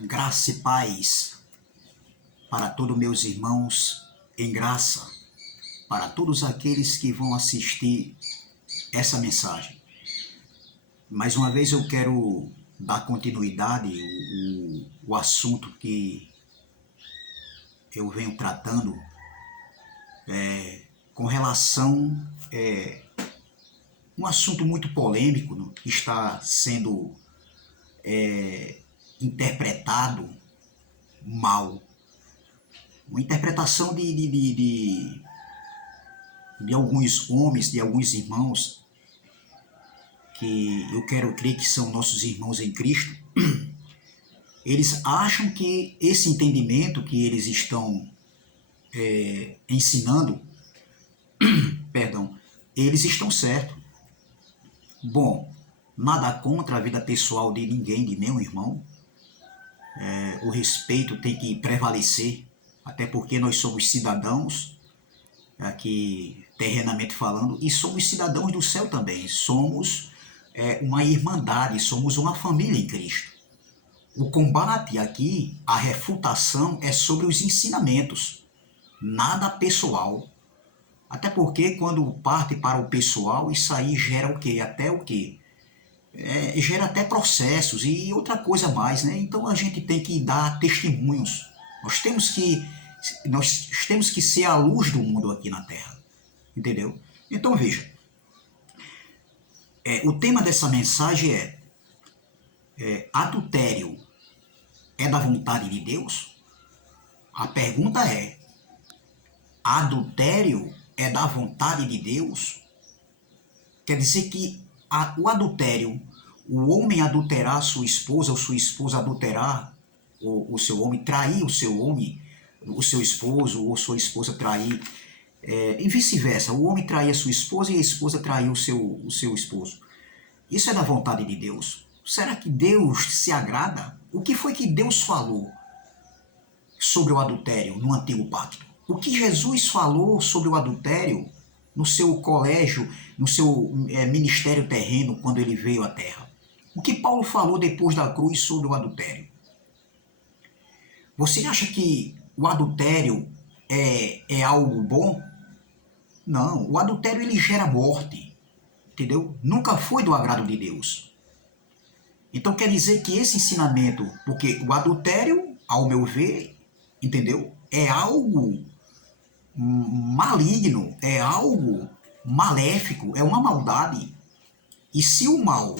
Graça e paz para todos meus irmãos em graça, para todos aqueles que vão assistir essa mensagem. Mais uma vez eu quero dar continuidade ao assunto que eu venho tratando com relação um assunto muito polêmico que está sendo interpretado mal. Uma interpretação de alguns homens, de alguns irmãos, que eu quero crer que são nossos irmãos em Cristo. Eles acham que esse entendimento que eles estão ensinando, eles estão certos. Bom, nada contra a vida pessoal de ninguém, de nenhum irmão. O respeito tem que prevalecer, até porque nós somos cidadãos, aqui terrenamente falando, e somos cidadãos do céu também. Somos uma irmandade, somos uma família em Cristo. O combate aqui, a refutação, é sobre os ensinamentos, nada pessoal. Até porque quando parte para o pessoal, isso aí gera o quê? Até o quê? Gera até processos e outra coisa mais, né? Então a gente tem que dar testemunhos. Nós temos que ser a luz do mundo aqui na Terra, entendeu? Então veja, o tema dessa mensagem adultério é da vontade de Deus? A pergunta é, adultério é da vontade de Deus? Quer dizer que o adultério, o homem adulterar sua esposa, ou sua esposa adulterar o seu homem, trair o seu homem, o seu esposo, ou sua esposa trair, e vice-versa, o homem trair a sua esposa e a esposa trair o seu esposo. Isso é da vontade de Deus? Será que Deus se agrada? O que foi que Deus falou sobre o adultério no Antigo Pacto? O que Jesus falou sobre o adultério no seu colégio, no seu ministério terreno, quando ele veio à Terra? O que Paulo falou depois da cruz sobre o adultério? Você acha que o adultério é algo bom? Não, o adultério ele gera morte, entendeu? Nunca foi do agrado de Deus. Então quer dizer que esse ensinamento, porque o adultério, ao meu ver, entendeu? É algo maligno, é algo maléfico, é uma maldade. E se o mal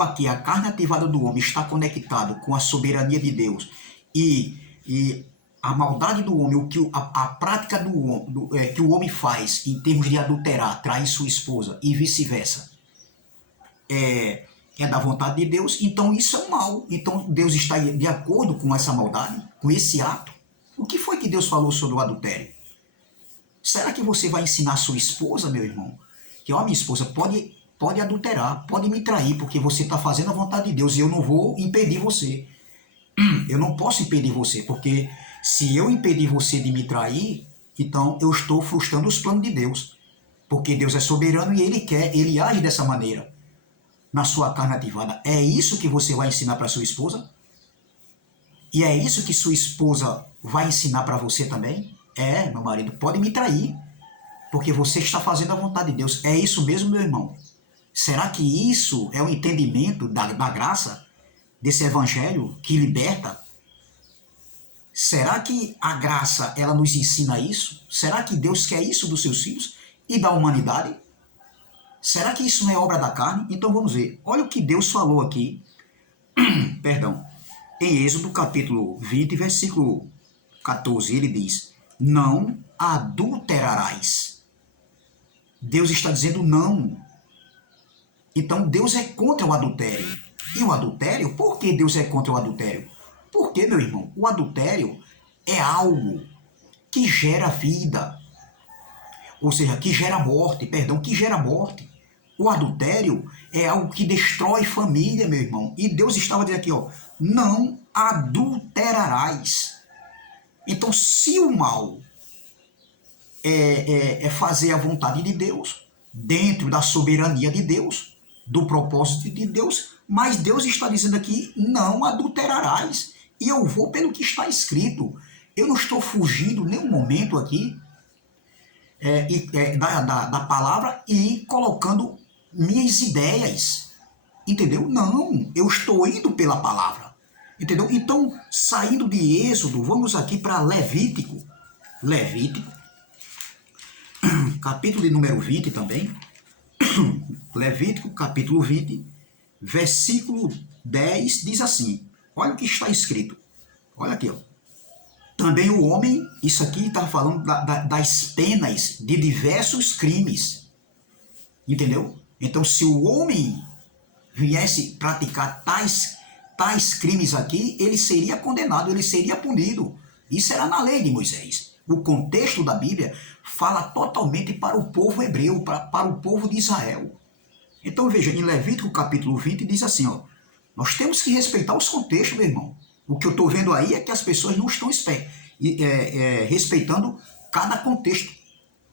aqui, a carne ativada do homem, está conectado com a soberania de Deus e a maldade do homem, a prática que o homem faz em termos de adulterar, trair sua esposa e vice-versa, é da vontade de Deus, então isso é um mal. Então Deus está de acordo com essa maldade, com esse ato. O que foi que Deus falou sobre o adultério? Será que você vai ensinar sua esposa, meu irmão, que minha esposa pode adulterar, pode me trair, porque você está fazendo a vontade de Deus e eu não vou impedir você. Eu não posso impedir você, porque se eu impedir você de me trair, então eu estou frustrando os planos de Deus. Porque Deus é soberano e ele age dessa maneira na sua carne ativada. É isso que você vai ensinar para sua esposa? E é isso que sua esposa vai ensinar para você também? Meu marido, pode me trair, porque você está fazendo a vontade de Deus. É isso mesmo, meu irmão? Será que isso é o entendimento da graça, desse evangelho que liberta? Será que a graça, ela nos ensina isso? Será que Deus quer isso dos seus filhos e da humanidade? Será que isso não é obra da carne? Então vamos ver. Olha o que Deus falou aqui, em Êxodo capítulo 20, versículo 14, ele diz, não adulterarás. Deus está dizendo não. Então Deus é contra o adultério. E o adultério, por que Deus é contra o adultério? Porque, meu irmão, o adultério é algo que gera vida. Ou seja, que gera morte, que gera morte. O adultério é algo que destrói família, meu irmão. E Deus estava dizendo aqui, não adulterarás. Então, se o mal é fazer a vontade de Deus, dentro da soberania de Deus, do propósito de Deus, mas Deus está dizendo aqui, não adulterarás. E eu vou pelo que está escrito. Eu não estou fugindo nenhum momento aqui da palavra e colocando minhas ideias. Entendeu? Não, eu estou indo pela palavra. Entendeu? Então, saindo de Êxodo, vamos aqui para Levítico. Levítico, capítulo de número 20 também. Levítico, capítulo 20, versículo 10, diz assim. Olha o que está escrito. Olha aqui, ó. Também o homem, isso aqui está falando das penas de diversos crimes. Entendeu? Então, se o homem viesse praticar tais crimes aqui, ele seria condenado, ele seria punido. Isso era na lei de Moisés. O contexto da Bíblia fala totalmente para o povo hebreu, para o povo de Israel. Então veja, em Levítico capítulo 20 diz assim, ó, nós temos que respeitar os contextos, meu irmão. O que eu estou vendo aí é que as pessoas não estão respeitando cada contexto.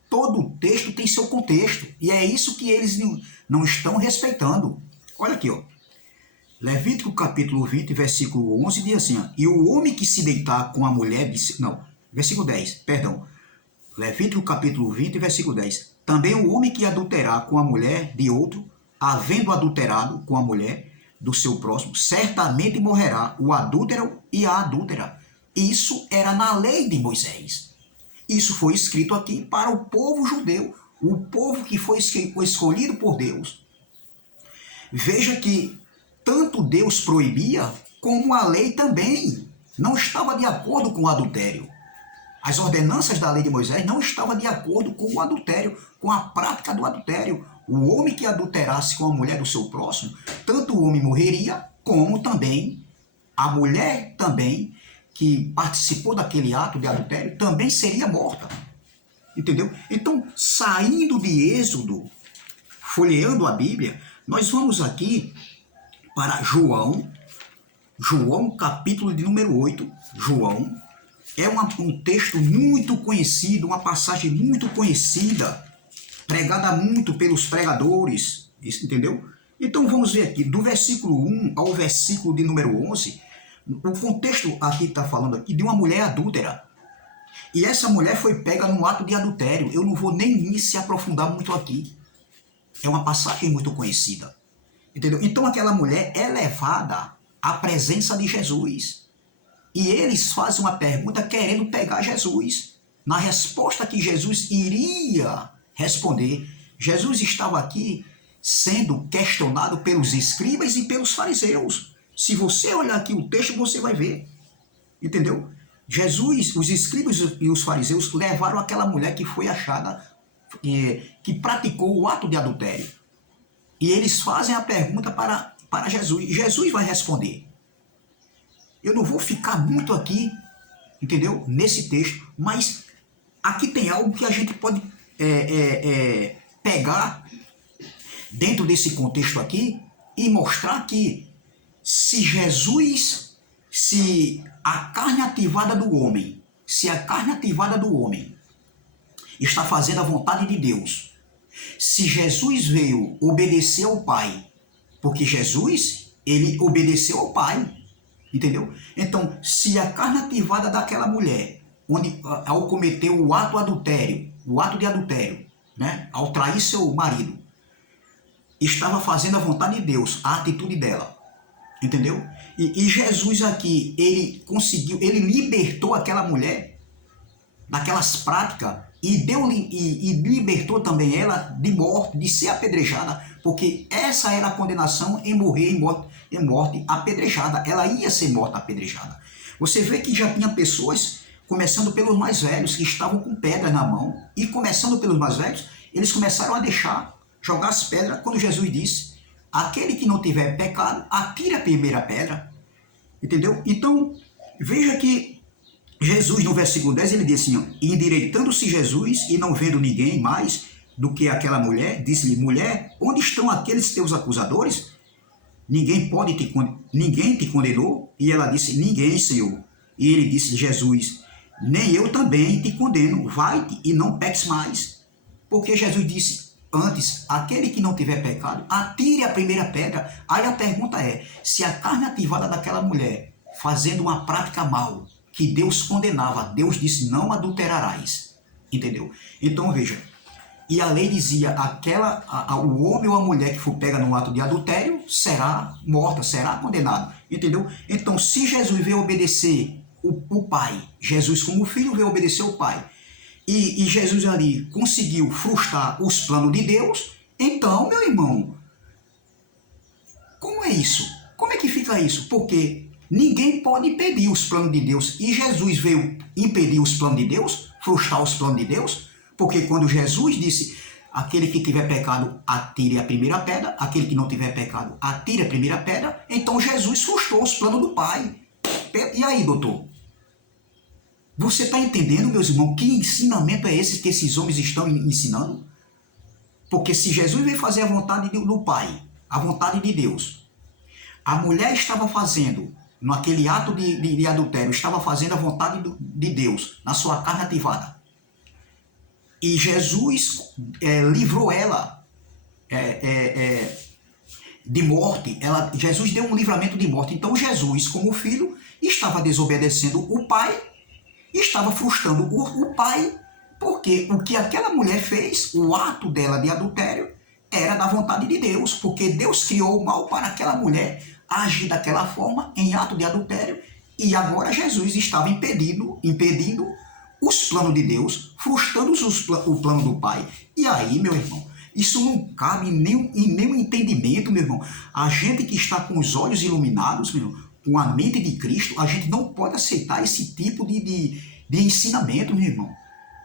Todo texto tem seu contexto, e é isso que eles não estão respeitando. Olha aqui, ó. Levítico capítulo 20, versículo 11, diz assim, ó, e o homem que se deitar com a mulher... versículo 10, perdão. Levítico capítulo 20, versículo 10. Também o homem que adulterar com a mulher de outro, havendo adulterado com a mulher do seu próximo, certamente morrerá o adúltero e a adúltera. Isso era na lei de Moisés. Isso foi escrito aqui para o povo judeu, o povo que foi escolhido por Deus. Veja que tanto Deus proibia, como a lei também não estava de acordo com o adultério. As ordenanças da lei de Moisés não estavam de acordo com o adultério, com a prática do adultério. O homem que adulterasse com a mulher do seu próximo, tanto o homem morreria, como também a mulher também, que participou daquele ato de adultério, também seria morta. Entendeu? Então, saindo de Êxodo, folheando a Bíblia, nós vamos aqui para João, capítulo de número 8, João. É um texto muito conhecido, uma passagem muito conhecida, pregada muito pelos pregadores, entendeu? Então vamos ver aqui, do versículo 1 ao versículo de número 11, o contexto aqui está falando aqui de uma mulher adúltera. E essa mulher foi pega num ato de adultério. Eu não vou nem se aprofundar muito aqui. É uma passagem muito conhecida. Entendeu? Então aquela mulher é levada à presença de Jesus. E eles fazem uma pergunta querendo pegar Jesus. Na resposta que Jesus iria responder, Jesus estava aqui sendo questionado pelos escribas e pelos fariseus. Se você olhar aqui o texto, você vai ver. Entendeu? Jesus, os escribas e os fariseus levaram aquela mulher que foi achada, que praticou o ato de adultério. E eles fazem a pergunta para Jesus. E Jesus vai responder. Eu não vou ficar muito aqui, entendeu? Nesse texto, mas aqui tem algo que a gente pode pegar dentro desse contexto aqui e mostrar que se Jesus, se a carne ativada do homem, está fazendo a vontade de Deus, se Jesus veio obedecer ao Pai, porque Jesus, ele obedeceu ao Pai, entendeu? Então, se a carne ativada daquela mulher, ao cometer o ato de adultério, né, ao trair seu marido, estava fazendo a vontade de Deus, a atitude dela, entendeu? E Jesus aqui, ele libertou aquela mulher daquelas práticas e libertou também ela de morte, de ser apedrejada, porque essa era a condenação em morrer em morte apedrejada. Ela ia ser morta apedrejada. Você vê que já tinha pessoas, começando pelos mais velhos, que estavam com pedras na mão, e começando pelos mais velhos, eles começaram a jogar as pedras, quando Jesus disse, aquele que não tiver pecado, atire a primeira pedra. Entendeu? Então, veja que Jesus, no versículo 10, ele diz assim, ó, endireitando-se Jesus e não vendo ninguém mais do que aquela mulher, disse-lhe, mulher, onde estão aqueles teus acusadores? Ninguém te condenou? E ela disse, ninguém, Senhor. E ele disse, Jesus, nem eu também te condeno, vai-te e não peques mais. Porque Jesus disse, Antes, aquele que não tiver pecado, atire a primeira pedra. Aí a pergunta é, se a carne ativada daquela mulher, fazendo uma prática mal, que Deus condenava, Deus disse, não adulterarás. Entendeu? Então veja, e a lei dizia, o homem ou a mulher que for pega no ato de adultério, será morta, será condenado. Entendeu? Então, se Jesus veio obedecer o Pai, Jesus como filho veio obedecer o Pai, e Jesus ali conseguiu frustrar os planos de Deus, então, meu irmão, como é isso? Como é que fica isso? Porque ninguém pode impedir os planos de Deus. E Jesus veio impedir os planos de Deus, frustrar os planos de Deus, porque quando Jesus disse, aquele que tiver pecado, atire a primeira pedra, aquele que não tiver pecado, atire a primeira pedra, então Jesus frustrou os planos do Pai. E aí, doutor? Você está entendendo, meus irmãos, que ensinamento é esse que esses homens estão ensinando? Porque se Jesus veio fazer a vontade do Pai, a vontade de Deus, a mulher estava fazendo, naquele ato de adultério, estava fazendo a vontade de Deus, na sua carne ativada. E Jesus livrou ela de morte. Jesus deu um livramento de morte. Então Jesus, como filho, estava desobedecendo o Pai, estava frustrando o Pai, porque o que aquela mulher fez, o ato dela de adultério, era da vontade de Deus, porque Deus criou o mal para aquela mulher agir daquela forma em ato de adultério, e agora Jesus estava impedindo os planos de Deus, frustrando o plano do Pai. E aí, meu irmão, isso não cabe em nenhum entendimento, meu irmão. A gente que está com os olhos iluminados, meu irmão, com a mente de Cristo, a gente não pode aceitar esse tipo de ensinamento, meu irmão.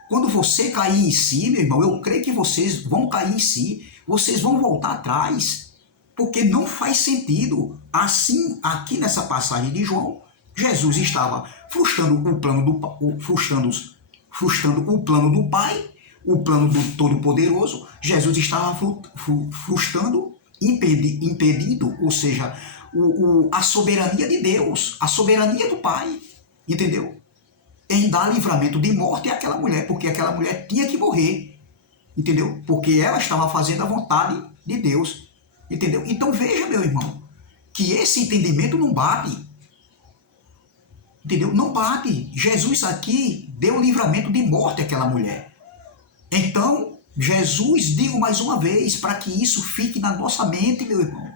Quando você cair em si, meu irmão, eu creio que vocês vão cair em si, vocês vão voltar atrás, porque não faz sentido. Assim, aqui nessa passagem de João, Jesus estava frustrando o plano do Pai, o plano do Todo-Poderoso. Jesus estava frustrando, impedindo, ou seja, a soberania de Deus, a soberania do Pai, entendeu? Em dar livramento de morte àquela mulher, porque aquela mulher tinha que morrer, entendeu? Porque ela estava fazendo a vontade de Deus, entendeu? Então veja, meu irmão, que esse entendimento não bate, entendeu? Não bate. Jesus aqui deu livramento de morte àquela mulher. Então, Jesus, digo mais uma vez, para que isso fique na nossa mente, meu irmão,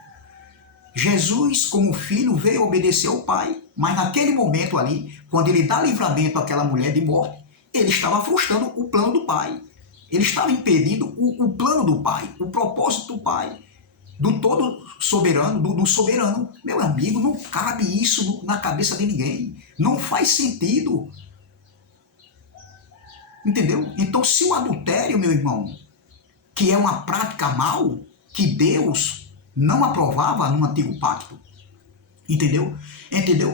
Jesus, como filho, veio obedecer ao Pai, mas naquele momento ali, quando ele dá livramento àquela mulher de morte, ele estava frustrando o plano do Pai. Ele estava impedindo o plano do Pai, o propósito do Pai, do todo soberano, do soberano. Meu amigo, não cabe isso na cabeça de ninguém. Não faz sentido. Entendeu? Então, se o adultério, meu irmão, que é uma prática mal, que Deus não aprovava no antigo pacto, entendeu?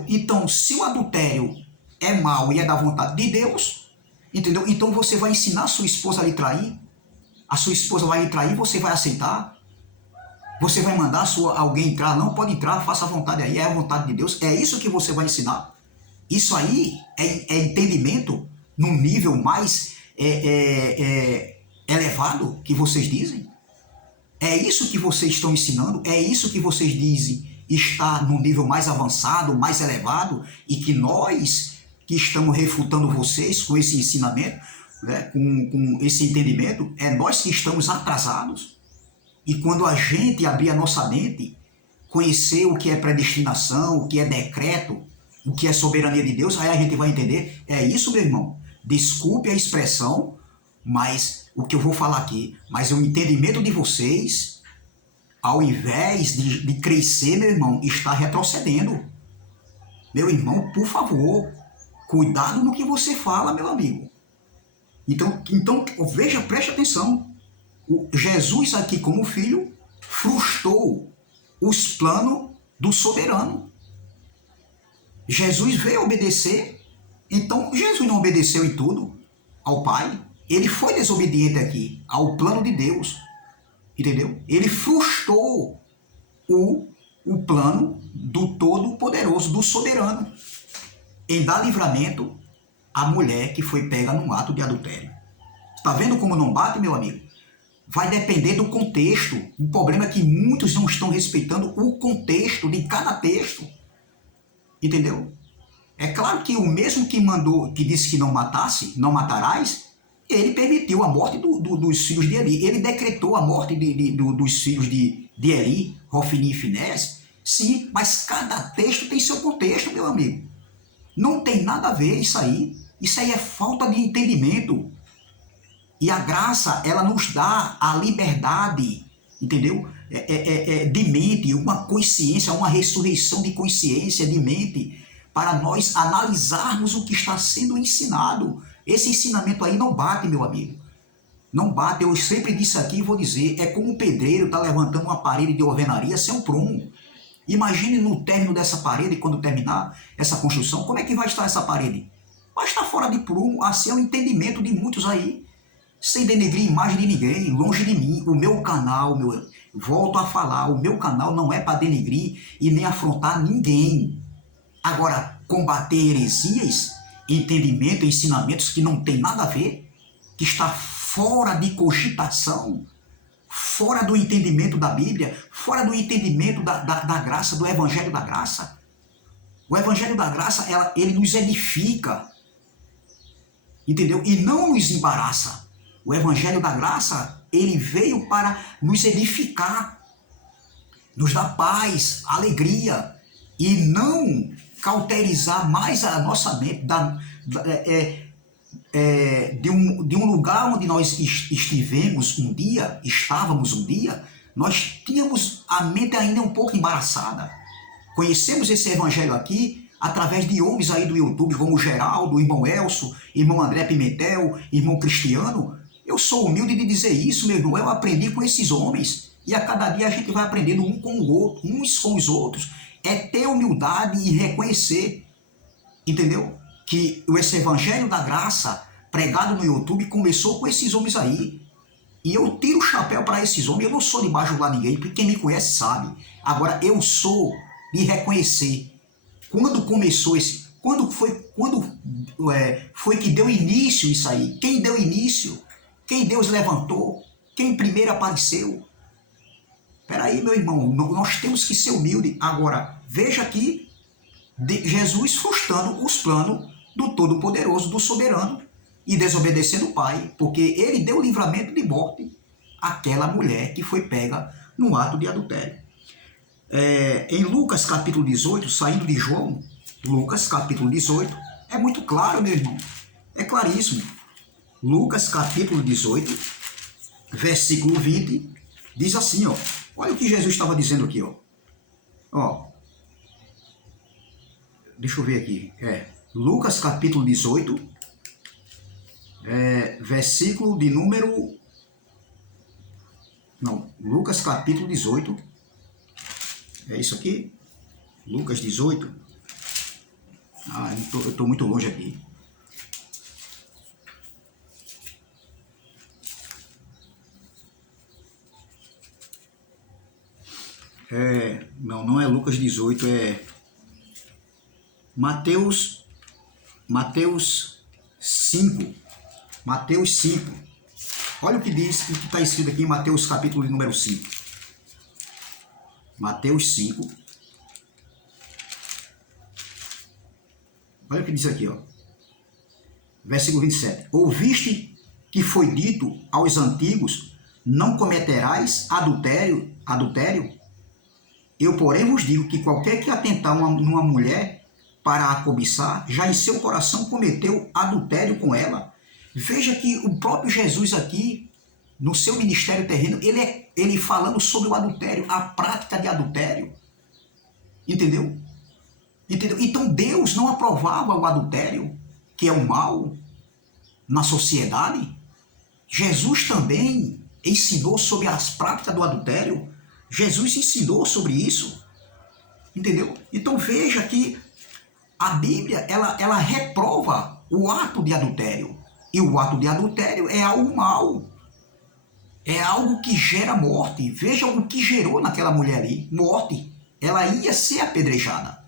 Então, se o adultério é mal e é da vontade de Deus, entendeu? Então você vai ensinar a sua esposa a lhe trair, a sua esposa vai lhe trair, você vai aceitar? Você vai mandar alguém entrar? Não pode entrar, faça a vontade aí, é a vontade de Deus. É isso que você vai ensinar? Isso aí é entendimento num nível mais elevado que vocês dizem? É isso que vocês estão ensinando? É isso que vocês dizem está num nível mais avançado, mais elevado, e que nós que estamos refutando vocês com esse ensinamento, né, com esse entendimento, é nós que estamos atrasados? E quando a gente abrir a nossa mente, conhecer o que é predestinação, o que é decreto, o que é soberania de Deus, aí a gente vai entender. É isso, meu irmão. Desculpe a expressão, mas o que eu vou falar aqui, mas o entendimento de vocês, ao invés de crescer, meu irmão, está retrocedendo. Meu irmão, por favor, cuidado no que você fala, meu amigo. Então veja, preste atenção. Jesus aqui, como filho, frustrou os planos do soberano. Jesus veio obedecer, então Jesus não obedeceu em tudo ao Pai. Ele foi desobediente aqui ao plano de Deus, entendeu? Ele frustrou o plano do Todo-Poderoso, do soberano, em dar livramento à mulher que foi pega num ato de adultério. Tá vendo como não bate, meu amigo? vai depender do contexto. O problema é que muitos não estão respeitando o contexto de cada texto. Entendeu? É claro que o mesmo que mandou, que disse que não matasse, não matarás, ele permitiu a morte dos filhos de Eli. Ele decretou a morte dos filhos de Eli, Hofni e Finés. Sim, mas cada texto tem seu contexto, meu amigo. Não tem nada a ver isso aí. Isso aí é falta de entendimento. E a graça, ela nos dá a liberdade, entendeu? De mente, uma consciência, uma ressurreição de consciência, de mente, para nós analisarmos o que está sendo ensinado. Esse ensinamento aí não bate, meu amigo. Não bate. Eu sempre disse aqui e vou dizer, é como o pedreiro está levantando uma parede de alvenaria sem um prumo. Imagine no término dessa parede, quando terminar essa construção, como é que vai estar essa parede? Vai estar fora de prumo. Assim é o entendimento de muitos aí. Sem denegrir imagem de ninguém, longe de mim. O meu canal, volto a falar, o meu canal não é para denegrir e nem afrontar ninguém. Agora, combater heresias, entendimento, ensinamentos que não tem nada a ver, que está fora de cogitação, fora do entendimento da Bíblia, fora do entendimento da graça, do Evangelho da Graça. O Evangelho da Graça, ele nos edifica, entendeu? E não nos embaraça. O Evangelho da Graça, ele veio para nos edificar, nos dar paz, alegria, e não cauterizar mais a nossa mente de um lugar onde nós estávamos um dia, nós tínhamos a mente ainda um pouco embaraçada. Conhecemos esse Evangelho aqui através de homens aí do YouTube, como o Geraldo, o irmão Elcio, irmão André Pimentel, irmão Cristiano. Eu sou humilde de dizer isso, meu irmão. Eu aprendi com esses homens. E a cada dia a gente vai aprendendo um com o outro, uns com os outros. É ter humildade e reconhecer, entendeu? Que esse Evangelho da Graça, pregado no YouTube, começou com esses homens aí. E eu tiro o chapéu para esses homens. Eu não sou de bajular ninguém, porque quem me conhece sabe. Agora, eu sou de reconhecer. Quando começou esse... Quando foi que deu início isso aí? Quem deu início? Quem Deus levantou? Quem primeiro apareceu? Peraí, meu irmão, nós temos que ser humildes. Agora, veja aqui, Jesus frustrando os planos do Todo-Poderoso, do Soberano, e desobedecendo o Pai, porque ele deu livramento de morte àquela mulher que foi pega no ato de adultério. Em Lucas capítulo 18, saindo de João, Lucas capítulo 18, é muito claro, meu irmão, é claríssimo. Lucas capítulo 18, versículo 20, diz assim, ó. Olha o que Jesus estava dizendo aqui, ó. Deixa eu ver aqui. Lucas capítulo 18, versículo de número... Não, Lucas capítulo 18. É isso aqui? Lucas 18. Eu estou muito longe aqui. Não é Lucas 18, é Mateus 5. Mateus 5. Olha o que diz, o que está escrito aqui em Mateus capítulo número 5. Mateus 5. Olha o que diz aqui, ó. Versículo 27. Ouviste que foi dito aos antigos, não cometerás adultério? Eu, porém, vos digo que qualquer que atentar numa mulher para a cobiçar, já em seu coração cometeu adultério com ela. Veja que o próprio Jesus aqui, no seu ministério terreno, ele falando sobre o adultério, a prática de adultério. Entendeu? Então Deus não aprovava o adultério, que é o mal, na sociedade. Jesus também ensinou sobre as práticas do adultério. Jesus ensinou sobre isso, entendeu? Então veja que a Bíblia, ela reprova o ato de adultério. E o ato de adultério é algo mau. É algo que gera morte. Veja o que gerou naquela mulher ali, morte. Ela ia ser apedrejada.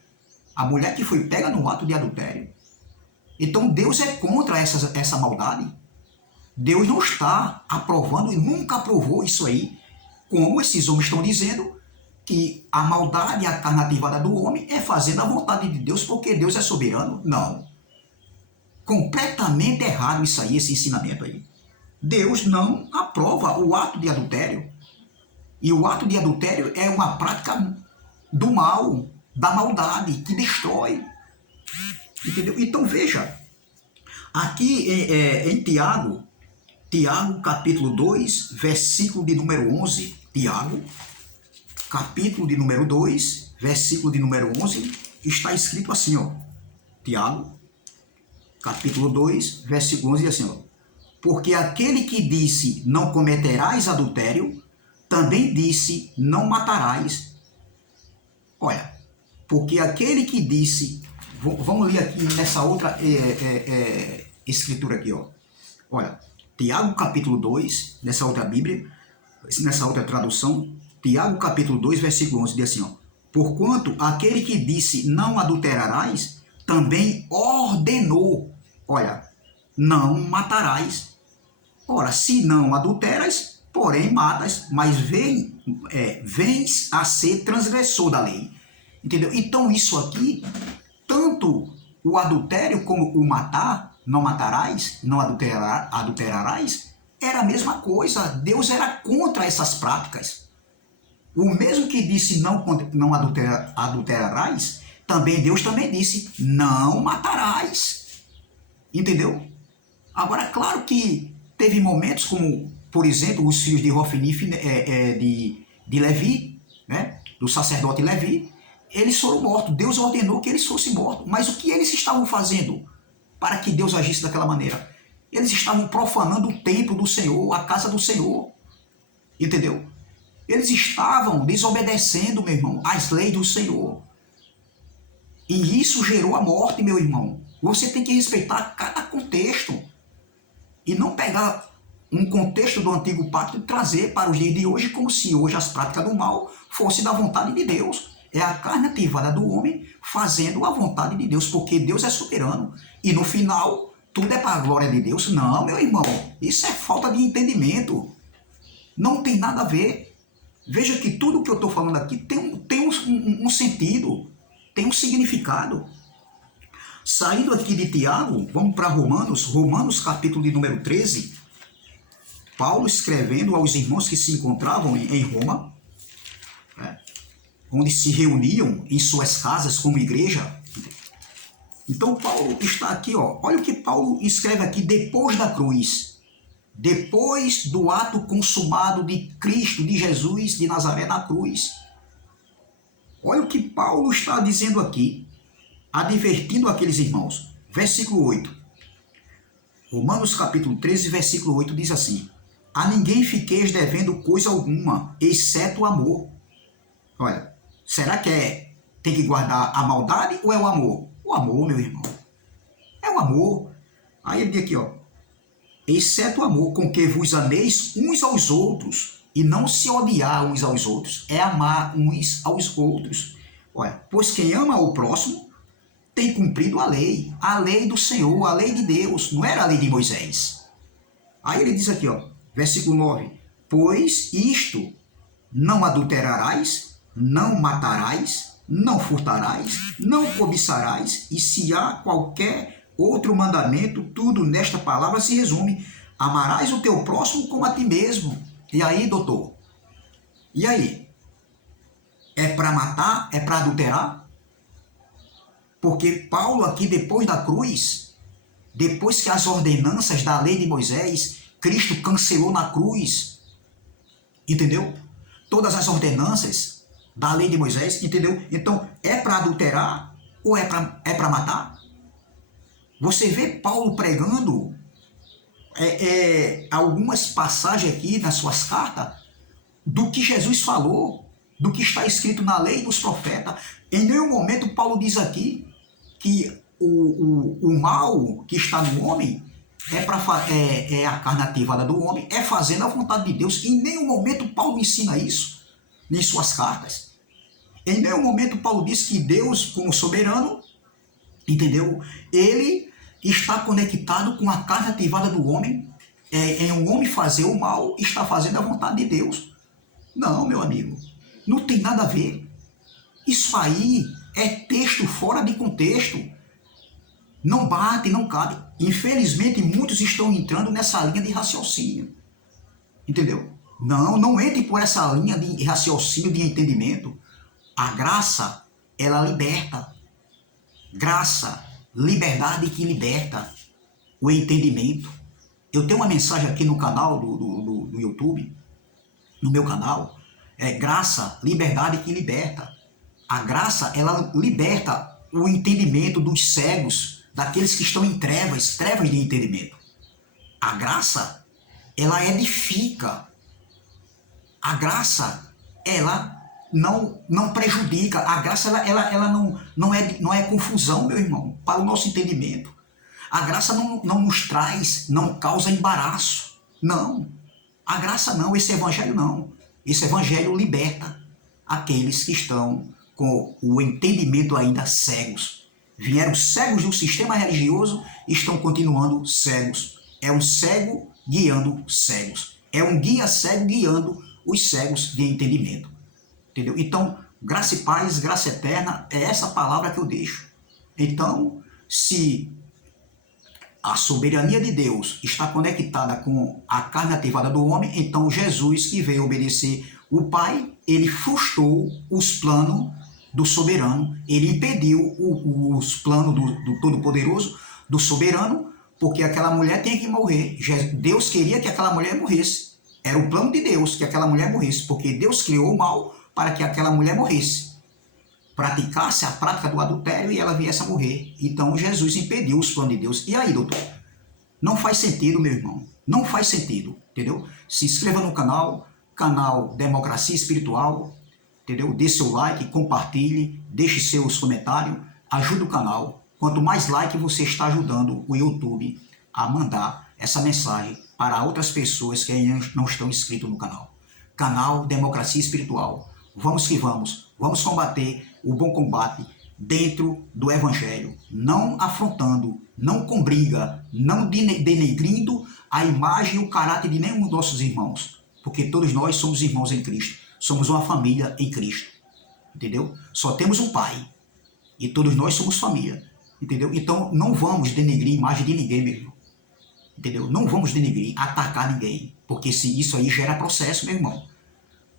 A mulher que foi pega no ato de adultério. Então Deus é contra essa maldade. Deus não está aprovando e nunca aprovou isso aí, como esses homens estão dizendo, que a maldade e a carne ativada do homem é fazendo a vontade de Deus porque Deus é soberano. Não. Completamente errado isso aí, esse ensinamento aí. Deus não aprova o ato de adultério. E o ato de adultério é uma prática do mal, da maldade, que destrói. Entendeu? Então veja, aqui em Tiago, capítulo 2, versículo de número 11, Tiago, capítulo de número 2, versículo de número 11, está escrito assim, ó. Tiago, capítulo 2, versículo 11, assim, ó. Porque aquele que disse, não cometerás adultério, também disse, não matarás. Olha, porque aquele que disse, vamos ler aqui nessa outra escritura aqui, ó. Olha, Tiago capítulo 2, nessa outra Bíblia, nessa outra tradução, Tiago capítulo 2, versículo 11, diz assim, ó. Porquanto aquele que disse, não adulterarás, também ordenou, olha, não matarás. Ora, se não adulteras, porém matas, mas vens a ser transgressor da lei. Entendeu? Então isso aqui, tanto o adultério como o matar, não matarás, não adulterarás, era a mesma coisa. Deus era contra essas práticas. O mesmo que disse não adulterarás, também Deus também disse não matarás. Entendeu? Agora, claro que teve momentos como, por exemplo, os filhos de Hofni, de Levi, né, do sacerdote Levi, eles foram mortos. Deus ordenou que eles fossem mortos. Mas o que eles estavam fazendo para que Deus agisse daquela maneira? Eles estavam profanando o templo do Senhor, a casa do Senhor. Entendeu? Eles estavam desobedecendo, meu irmão, às leis do Senhor. E isso gerou a morte, meu irmão. Você tem que respeitar cada contexto. E não pegar um contexto do antigo pacto e trazer para os dias de hoje como se hoje as práticas do mal fossem da vontade de Deus. É a carne ativada do homem fazendo a vontade de Deus, porque Deus é soberano. E no final, tudo é para a glória de Deus. Não, meu irmão, isso é falta de entendimento. Não tem nada a ver. Veja que tudo que eu estou falando aqui tem um sentido, tem um significado. Saindo aqui de Tiago, vamos para Romanos capítulo de número 13, Paulo escrevendo aos irmãos que se encontravam em Roma, onde se reuniam em suas casas como igreja. Então Paulo está aqui, ó, olha o que Paulo escreve aqui depois da cruz, depois do ato consumado de Cristo, de Jesus de Nazaré na cruz. Olha o que Paulo está dizendo aqui, advertindo aqueles irmãos. Versículo 8. Romanos capítulo 13, versículo 8 diz assim: a ninguém fiqueis devendo coisa alguma, exceto o amor. Olha, será que tem que guardar a maldade ou é o amor? O amor, meu irmão. É o amor. Aí ele diz aqui, ó, exceto o amor com que vos ameis uns aos outros, e não se odiar uns aos outros, é amar uns aos outros. Olha, pois quem ama o próximo tem cumprido a lei do Senhor, a lei de Deus, não era a lei de Moisés. Aí ele diz aqui, ó, versículo 9, pois isto, não adulterarás, não matarás, não furtarás, não cobiçarás, e se há qualquer outro mandamento, tudo nesta palavra se resume: amarás o teu próximo como a ti mesmo. E aí, doutor? E aí? É para matar? É para adulterar? Porque Paulo aqui, depois da cruz, depois que as ordenanças da lei de Moisés, Cristo cancelou na cruz, entendeu? Todas as ordenanças da lei de Moisés, entendeu? Então, é para adulterar ou é para matar? Você vê Paulo pregando algumas passagens aqui nas suas cartas do que Jesus falou, do que está escrito na lei dos profetas. Em nenhum momento Paulo diz aqui que o mal que está no homem é a carne ativada do homem, é fazendo a vontade de Deus. Em nenhum momento Paulo ensina isso em suas cartas. Em nenhum momento Paulo diz que Deus, como soberano, entendeu? Ele está conectado com a carne ativada do homem, em um homem fazer o mal, está fazendo a vontade de Deus. Não, meu amigo, não tem nada a ver. Isso aí é texto fora de contexto. Não bate, não cabe. Infelizmente, muitos estão entrando nessa linha de raciocínio. Entendeu? Não, não entre por essa linha de raciocínio, de entendimento. A graça, ela liberta. Graça, liberdade que liberta o entendimento. Eu tenho uma mensagem aqui no canal do YouTube, no meu canal, graça, liberdade que liberta. A graça, ela liberta o entendimento dos cegos, daqueles que estão em trevas, trevas de entendimento. A graça, ela edifica. A graça, ela não prejudica. A graça, ela não é confusão, meu irmão, para o nosso entendimento. A graça não nos traz, não causa embaraço. Não. A graça não, esse evangelho não. Esse evangelho liberta aqueles que estão com o entendimento ainda cegos. Vieram cegos do sistema religioso e estão continuando cegos. É um cego guiando cegos. É um guia cego guiando os cegos de entendimento. Entendeu? Então, graça e paz, graça eterna, é essa palavra que eu deixo. Então, se a soberania de Deus está conectada com a carne ativada do homem, então Jesus, que veio obedecer o Pai, ele frustrou os planos do soberano, ele impediu os planos do Todo-Poderoso, do soberano, porque aquela mulher tinha que morrer. Deus queria que aquela mulher morresse. Era o plano de Deus que aquela mulher morresse, porque Deus criou o mal para que aquela mulher morresse, praticasse a prática do adultério e ela viesse a morrer. Então Jesus impediu os planos de Deus. E aí, doutor? Não faz sentido, meu irmão. Não faz sentido, entendeu? Se inscreva no canal Democracia Espiritual, entendeu? Dê seu like, compartilhe, deixe seus comentários, ajude o canal. Quanto mais like você está ajudando o YouTube a mandar essa mensagem para outras pessoas que ainda não estão inscritos no canal. Canal Democracia Espiritual. Vamos que vamos. Vamos combater o bom combate dentro do Evangelho. Não afrontando, não com briga, não denegrindo a imagem e o caráter de nenhum dos nossos irmãos. Porque todos nós somos irmãos em Cristo. Somos uma família em Cristo. Entendeu? Só temos um Pai. E todos nós somos família. Entendeu? Então não vamos denegrir a imagem de ninguém, meu irmão. Entendeu? Não vamos denegrir, atacar ninguém. Porque se isso aí gera processo, meu irmão.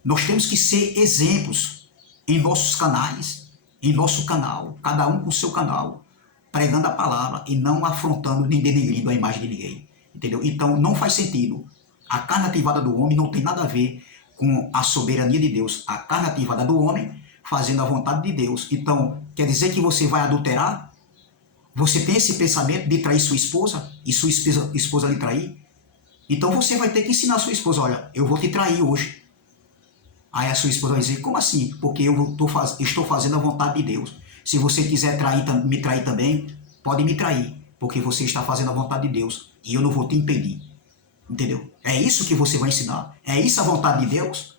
Nós temos que ser exemplos em nossos canais, em nosso canal, cada um com o seu canal, pregando a palavra e não afrontando nem denegrindo a imagem de ninguém. Entendeu? Então não faz sentido. A carne ativada do homem não tem nada a ver com a soberania de Deus. A carne ativada do homem fazendo a vontade de Deus. Então, quer dizer que você vai adulterar? Você tem esse pensamento de trair sua esposa e sua esposa lhe trair? Então você vai ter que ensinar a sua esposa, olha, eu vou te trair hoje. Aí a sua esposa vai dizer, como assim? Porque eu estou fazendo a vontade de Deus. Se você quiser me trair também, pode me trair, porque você está fazendo a vontade de Deus e eu não vou te impedir. Entendeu? É isso que você vai ensinar? É isso a vontade de Deus?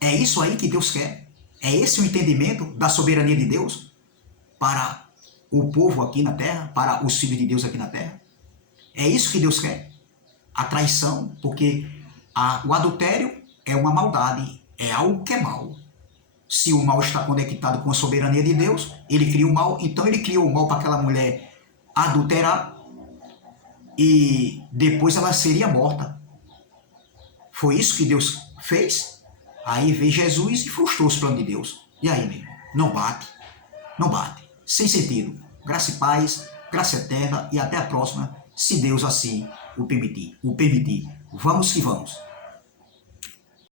É isso aí que Deus quer? É esse o entendimento da soberania de Deus para o povo aqui na terra, para os filhos de Deus aqui na terra? É isso que Deus quer? A traição, porque o adultério é uma maldade, é algo que é mal. Se o mal está conectado com a soberania de Deus, ele cria o mal, então ele criou o mal para aquela mulher adulterar e depois ela seria morta. Foi isso que Deus fez? Aí veio Jesus e frustrou os planos de Deus. E aí, meu irmão? Não bate. Não bate. Sem sentido. Graça e paz, graça eterna e até a próxima, se Deus assim o permitir. Vamos que vamos.